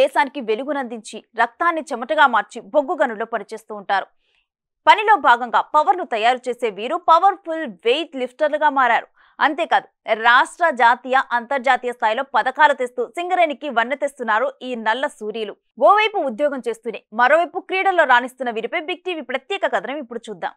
దేశానికి వెలుగునందించి రక్తాన్ని చెమటగా మార్చి బొగ్గు గనుల్లో పనిచేస్తూ ఉంటారు. పనిలో భాగంగా పవర్ను తయారు చేసే వీరు పవర్ఫుల్ వెయిట్ లిఫ్టర్లుగా మారారు. అంతేకాదు రాష్ట్ర, జాతీయ, అంతర్జాతీయ స్థాయిలో పథకాలు తెస్తూ సింగరేణికి వన్నె తెస్తున్నారు ఈ నల్ల సూర్యులు. ఓవైపు ఉద్యోగం చేస్తూనే మరోవైపు క్రీడల్లో రాణిస్తున్న వీరిపై బిగ్ టీవీ ప్రత్యేక కథనం ఇప్పుడు చూద్దాం.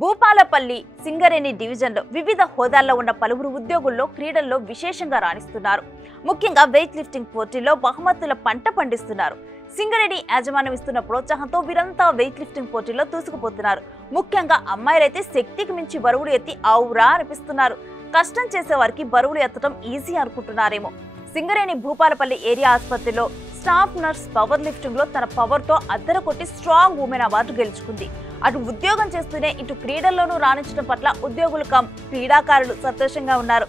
భూపాలపల్లి సింగరేణి డివిజన్లో వివిధ హోదాల్లో ఉన్న పలువురు ఉద్యోగుల్లో క్రీడల్లో విశేషంగా రాణిస్తున్నారు. ముఖ్యంగా వెయిట్ లిఫ్టింగ్ పోటీల్లో బహుమతుల పంట పండిస్తున్నారు. సింగరేణి యాజమాన్యం ఇస్తున్న ప్రోత్సాహంతో వీరంతా వెయిట్ లిఫ్టింగ్ పోటీల్లో దూసుకుపోతున్నారు. ముఖ్యంగా అమ్మాయిలైతే శక్తికి మించి బరువులు ఎత్తి ఆవురా అనిపిస్తున్నారు. కష్టం చేసే వారికి బరువులు ఎత్తడం ఈజీ అనుకుంటున్నారేమో. సింగరేణి భూపాలపల్లి ఏరియా ఆసుపత్రిలో స్టాఫ్ నర్స్ పవర్ లిఫ్టింగ్ లో తన పవర్ తో అద్దర కొట్టి స్ట్రాంగ్ ఉమెన్ అవార్డు గెలుచుకుంది. అటు ఉద్యోగం చేస్తూనే ఇటు క్రీడల్లోనూ రాణించడం పట్ల ఉద్యోగులు క్రీడాకారులు సంతోషంగా ఉన్నారు.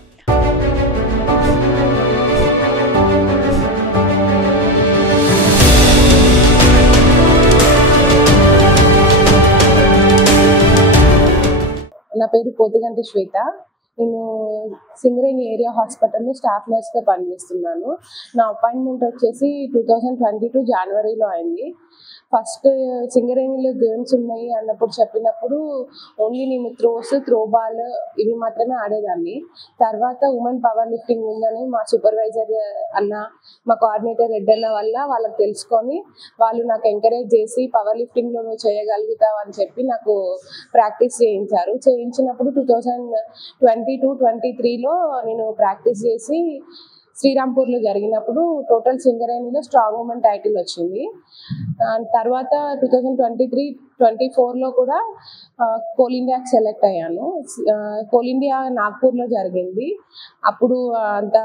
నా పేరు పోతుగంటి శ్వేత. నేను సింగరేణి ఏరియా హాస్పిటల్లో స్టాఫ్ నర్స్గా పనిచేస్తున్నాను. నా అపాయింట్మెంట్ వచ్చేసి 2022 జనవరిలో అయింది. ఫస్ట్ సింగరేణిలో గేమ్స్ ఉన్నాయి అన్నప్పుడు చెప్పినప్పుడు ఓన్లీ నేను త్రో బాల్ ఇవి మాత్రమే ఆడేదాన్ని. తర్వాత ఉమెన్ పవర్ లిఫ్టింగ్ ఉందని మా సూపర్వైజర్ అన్న, మా కోఆర్డినేటర్ రెడ్ అన్న వల్ల వాళ్ళకి తెలుసుకొని వాళ్ళు నాకు ఎంకరేజ్ చేసి పవర్ లిఫ్టింగ్లో నువ్వు చేయగలుగుతావు అని చెప్పి నాకు ప్రాక్టీస్ చేయించారు. చేయించినప్పుడు 2022-23లో నేను ప్రాక్టీస్ చేసి శ్రీరాంపూర్లో జరిగినప్పుడు టోటల్ సింగరేణిలో స్ట్రాంగ్ ఉమెన్ టైటిల్ వచ్చింది. తర్వాత 2023-24లో కూడా కోల్ ఇండియాకి సెలెక్ట్ అయ్యాను. కోల్ ఇండియా నాగ్పూర్లో జరిగింది. అప్పుడు అంత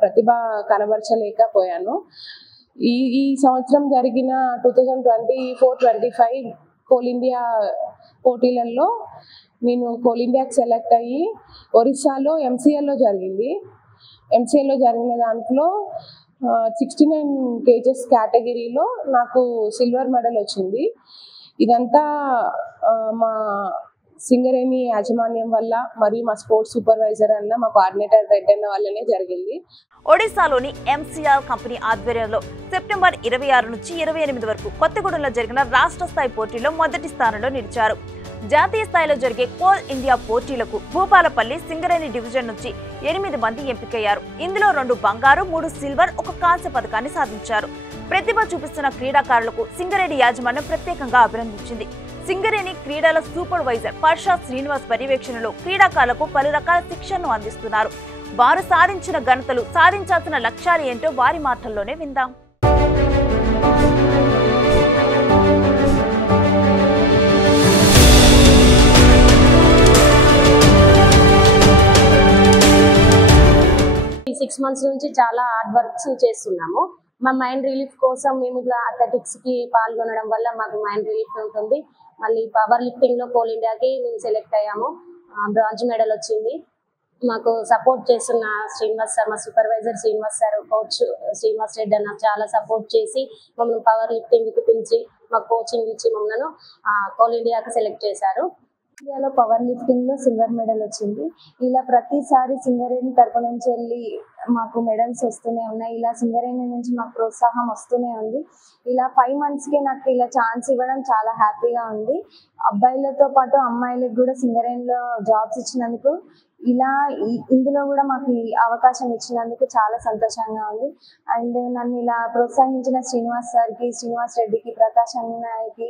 ప్రతిభ కనబరచలేకపోయాను. ఈ సంవత్సరం జరిగిన 2024-25 కోల్ ఇండియా పోటీలలో నేను కోల్ ఇండియాకి సెలెక్ట్ అయ్యి ఒరిస్సాలో ఎంసీఎల్లో జరిగింది. ఎంసీఎల్లో జరిగిన దాంట్లో 69 kgs కేటగిరీలో నాకు సిల్వర్ మెడల్ వచ్చింది. ఇదంతా మా సింగరేణి యాజమాన్యం వల్ల మరియు మా స్పోర్ట్స్ సూపర్వైజర్ అన్న, మా కోఆర్డినేటర్ రెడ్ అన్న వల్లనే జరిగింది. ఒడిశాలోని ఎంసీఆర్ కంపెనీ ఆధ్వర్యంలో సెప్టెంబర్ 26 నుంచి 28 వరకు కొత్తగూడెంలో జరిగిన రాష్ట్ర స్థాయి పోటీలో మొదటి స్థానంలో నిలిచారు. జాతీయ స్థాయిలో జరిగే కోల్ ఇండియా పోటీలకు భూపాలపల్లి సింగరేణి డివిజన్ నుంచి 8 మంది ఎంపికయ్యారు. ఇందులో 2 బంగారు, 3 సిల్వర్, 1 కాంస్య పథకాన్ని సాధించారు. ప్రతిభ చూపిస్తున్న క్రీడాకారులకు సింగరేణి యాజమాన్యం ప్రత్యేకంగా అభినందించింది. సింగరేణి క్రీడల సూపర్వైజర్ పర్షా శ్రీనివాస్ పర్యవేక్షణలో క్రీడాకారులకు పలు రకాల శిక్షణను అందిస్తున్నారు. వారు సాధించిన ఘనతలు, సాధించాల్సిన లక్ష్యాలు ఏంటో వారి మాటల్లోనే విందాం. ఈ 6 months నుంచి చాలా హార్డ్ వర్క్స్ చేస్తున్నాము. మా మైండ్ రిలీఫ్ కోసం మేము ఇట్లా అథ్లెటిక్స్కి పాల్గొనడం వల్ల మాకు మైండ్ రిలీఫ్ ఉంటుంది. మళ్ళీ పవర్ లిఫ్టింగ్లో కోల్ ఇండియాకి మేము సెలెక్ట్ అయ్యాము. బ్రాంజ్ మెడల్ వచ్చింది. మాకు సపోర్ట్ చేస్తున్న శ్రీనివాస్ సార్, మా supervisor Srinivas sir, coach Srinivas Reddy అన్న చాలా సపోర్ట్ చేసి మమ్మల్ని పవర్ లిఫ్టింగ్కి పిలిచి మాకు కోచింగ్ ఇచ్చి మమ్మల్ని కోల్ ఇండియాకి సెలెక్ట్ చేశారు. ఇండియాలో పవర్ లిఫ్టింగ్ లో సిల్వర్ మెడల్ వచ్చింది. ఇలా ప్రతిసారి సింగరేణి తరపు నుంచి వెళ్ళి మాకు మెడల్స్ వస్తూనే ఉన్నాయి. ఇలా సింగరేణి నుంచి మాకు ప్రోత్సాహం వస్తూనే ఉంది. ఇలా 5 monthsకే నాకు ఇలా ఛాన్స్ ఇవ్వడం చాలా హ్యాపీగా ఉంది. అబ్బాయిలతో పాటు అమ్మాయిలకు కూడా సింగరేణిలో జాబ్స్ ఇచ్చినందుకు, ఇలా ఇందులో కూడా మాకు అవకాశం ఇచ్చినందుకు చాలా సంతోషంగా ఉంది. అండ్ నన్ను ఇలా ప్రోత్సహించిన శ్రీనివాస్ సార్కి, శ్రీనివాస్ రెడ్డికి, ప్రకాష్ అన్నయ్యకి,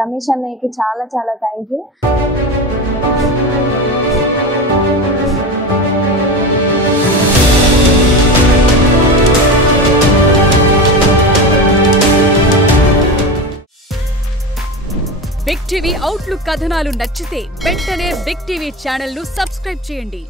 రమేష్ అన్నయ్యకి చాలా చాలా thank you. Big TV outlook కథనాలు నచ్చితే వెంటనే బిగ్ టీవీ ఛానల్ ను సబ్స్క్రైబ్ చేయండి.